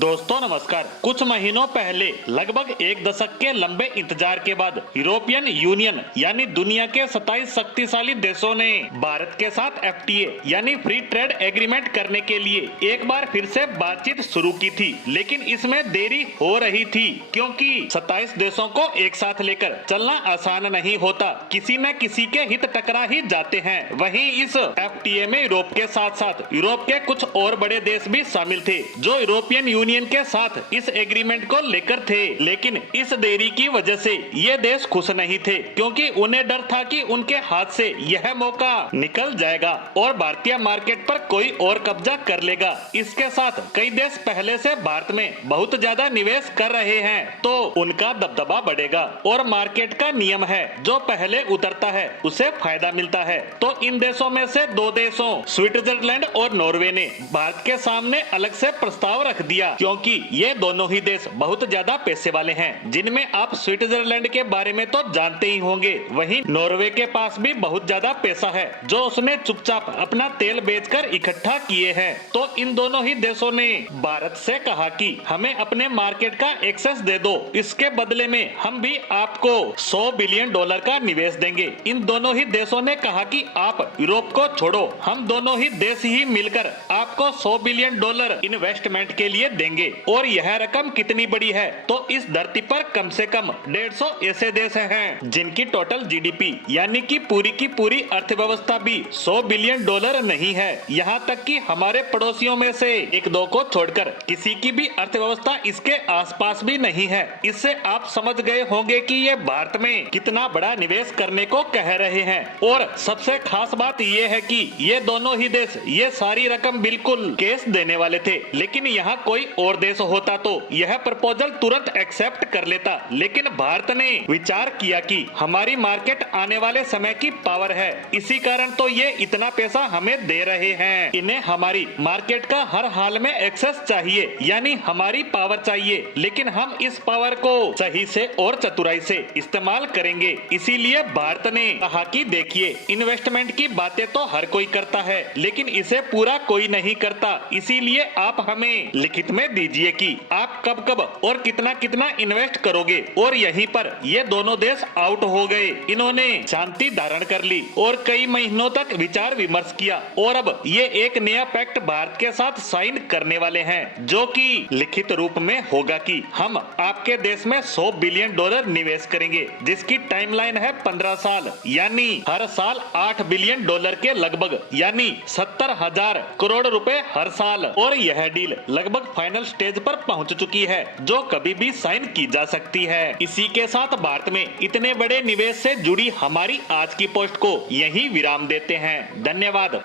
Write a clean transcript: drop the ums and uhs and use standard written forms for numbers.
दोस्तों नमस्कार। कुछ महीनों पहले लगभग एक दशक के लंबे इंतजार के बाद यूरोपियन यूनियन यानी दुनिया के 27 शक्तिशाली देशों ने भारत के साथ एफटीए यानी फ्री ट्रेड एग्रीमेंट करने के लिए एक बार फिर से बातचीत शुरू की थी, लेकिन इसमें देरी हो रही थी क्योंकि 27 देशों को एक साथ लेकर चलना आसान नहीं होता। किसी न किसी के हित टकरा ही जाते हैं। वहीं इस एफटीए में यूरोप के साथ साथ यूरोप के कुछ और बड़े देश भी शामिल थे जो यूरोपियन यूनियन के साथ इस एग्रीमेंट को लेकर थे, लेकिन इस देरी की वजह से ये देश खुश नहीं थे क्योंकि उन्हें डर था कि उनके हाथ से यह मौका निकल जाएगा और भारतीय मार्केट पर कोई और कब्जा कर लेगा। इसके साथ कई देश पहले से भारत में बहुत ज्यादा निवेश कर रहे हैं तो उनका दबदबा बढ़ेगा और मार्केट का नियम है जो पहले उतरता है उसे फायदा मिलता है। तो इन देशों में से दो देशों स्विट्जरलैंड और नॉर्वे ने भारत के सामने अलग से प्रस्ताव रख दिया क्योंकि ये दोनों ही देश बहुत ज्यादा पैसे वाले हैं, जिनमें आप स्विट्जरलैंड के बारे में तो जानते ही होंगे। वहीं नॉर्वे के पास भी बहुत ज्यादा पैसा है जो उसने चुपचाप अपना तेल बेचकर इकट्ठा किए हैं। तो इन दोनों ही देशों ने भारत से कहा कि हमें अपने मार्केट का एक्सेस दे दो, इसके बदले में हम भी आपको $100 बिलियन का निवेश देंगे। इन दोनों ही देशों ने कहा कि आप यूरोप को छोड़ो, हम दोनों ही देश ही मिलकर आपको $100 बिलियन इन्वेस्टमेंट के लिए देंगे। और यह रकम कितनी बड़ी है तो इस धरती पर कम से कम 150 ऐसे देश हैं जिनकी टोटल जीडीपी यानी कि पूरी की पूरी अर्थव्यवस्था भी $100 बिलियन नहीं है। यहाँ तक कि हमारे पड़ोसियों में से एक दो को छोड़कर किसी की भी अर्थव्यवस्था इसके आसपास भी नहीं है। इससे आप समझ गए होंगे कि ये भारत में कितना बड़ा निवेश करने को कह रहे हैं। और सबसे खास बात ये है कि ये दोनों ही देश ये सारी रकम बिल्कुल कैश देने वाले थे, लेकिन यहाँ कोई और देश होता तो यह प्रपोजल तुरंत एक्सेप्ट कर लेता। लेकिन भारत ने विचार किया कि हमारी मार्केट आने वाले समय की पावर है, इसी कारण तो ये इतना पैसा हमें दे रहे हैं। इन्हें हमारी मार्केट का हर हाल में एक्सेस चाहिए यानी हमारी पावर चाहिए, लेकिन हम इस पावर को सही से और चतुराई से इस्तेमाल करेंगे। इसीलिए भारत ने कहा कि देखिए, इन्वेस्टमेंट की बातें तो हर कोई करता है लेकिन इसे पूरा कोई नहीं करता, इसीलिए आप हमें लिखित में दीजिए कि आप कब कब और कितना कितना इन्वेस्ट करोगे। और यहीं पर ये दोनों देश आउट हो गए। इन्होंने शांति धारण कर ली और कई महीनों तक विचार विमर्श किया और अब ये एक नया पैक्ट भारत के साथ साइन करने वाले हैं जो कि लिखित रूप में होगा कि हम आपके देश में $100 बिलियन निवेश करेंगे, जिसकी टाइमलाइन है 15 साल, यानी हर साल $8 बिलियन के लगभग, यानी 70,000 करोड़ रुपए हर साल। और यह डील लगभग फाइनल स्टेज पर पहुंच चुकी है जो कभी भी साइन की जा सकती है। इसी के साथ भारत में इतने बड़े निवेश से जुड़ी हमारी आज की पोस्ट को यहीं विराम देते हैं। धन्यवाद।